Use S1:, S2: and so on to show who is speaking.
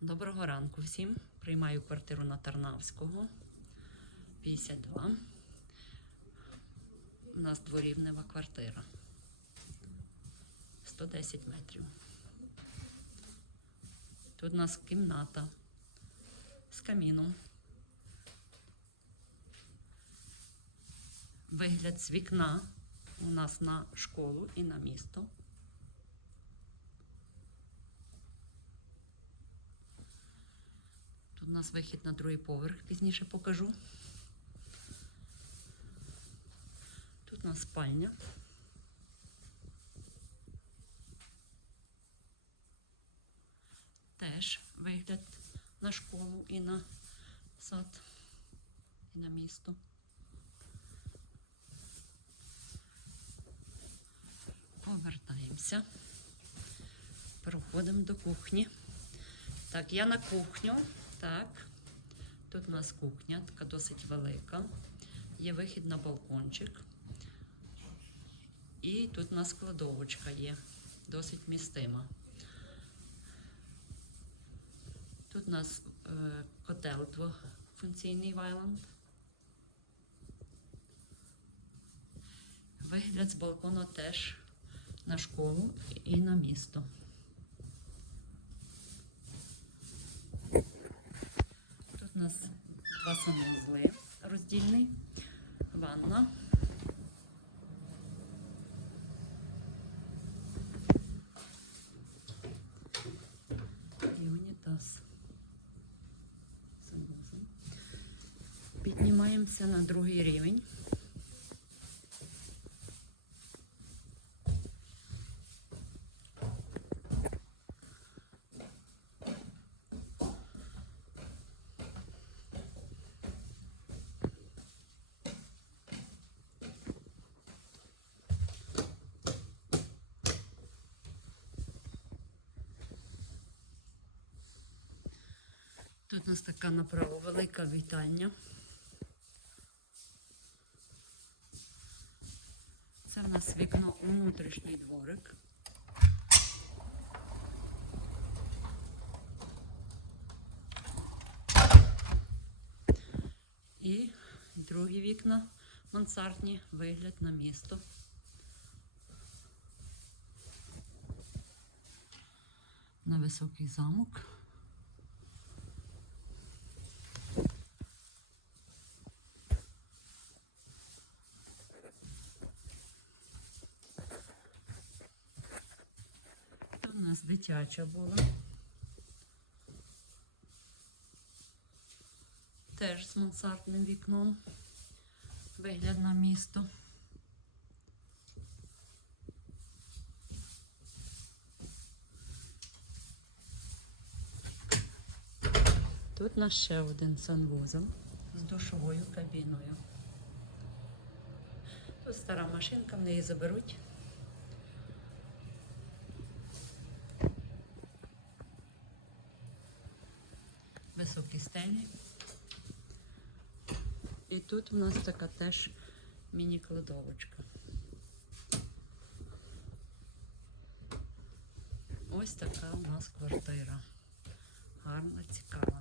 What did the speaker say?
S1: Доброго ранку всім. Приймаю квартиру на Тарнавського 52. У нас дворівнева квартира. 110 метрів. Тут у нас кімната з каміном. Вигляд з вікна у нас на школу і на місто. Тут у нас вихід на другий поверх, пізніше покажу. Тут у нас спальня. Теж вигляд на школу і на сад, і на місто. Повертаємося. Проходимо до кухні. Так, я на кухню. Так. Тут у нас кухня, така досить велика. Є вихід на балкончик. І тут у нас кладовочка є, досить містима. Тут у нас е, котел двофункційний Вайланд. Вигляд з балкону теж на школу і на місто. Тут у нас два санузли роздільний, ванна. І унітаз. Санузел. Піднімаємося на другий рівень. Тут у нас така направо велика вітальня. Це в нас вікно внутрішній дворик. І другі вікна мансардні, вигляд на місто. На високий замок. Це у нас дитяча була. Теж з мансардним вікном. Вигляд на місто. Тут у нас ще один санвузол з душовою кабіною. Тут стара машинка, в неї заберуть. Високі стелі. І тут у нас така теж міні-кладовочка. Ось така у нас квартира. Гарна, цікава.